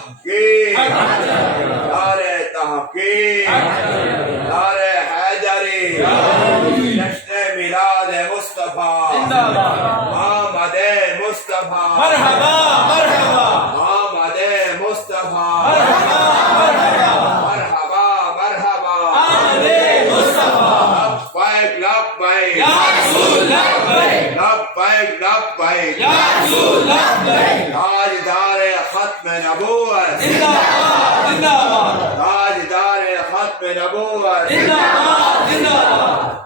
तहकीक, नारे तहकीक, नारे हैदरी, जश्न मिलाद मुस्तफा, मोहम्मद मुस्तफा, मरहबा मरहबा मोहम्मद मुस्तफा, मरहबा मरहबा मरहबा, आमदे मुस्तफा लब्बैक लब्बैक या रसूल लब्बैक लब्बैक लब्बैक या रसूल लब्बैक ताजदार खत्म नबूवत, जिंदाबाद जिंदाबाद ताजदार खत्म नबूवत, जिंदाबाद जिंदाबाद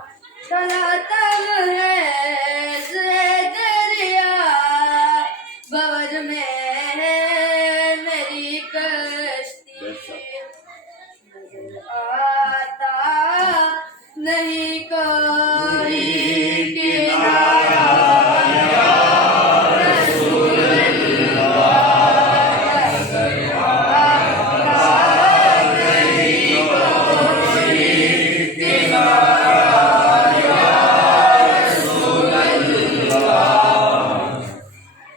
तलातल है से दरिया बवर में है मेरी कश्ती नजर आता नहीं कोई किनारा या रसूल अल्लाह नजर आता नहीं कोई किनारा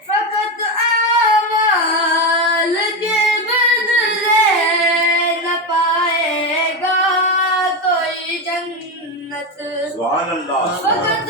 फकत आमाल के बदले न पाएगा कोई जन्नत सुभान अल्लाह। फकत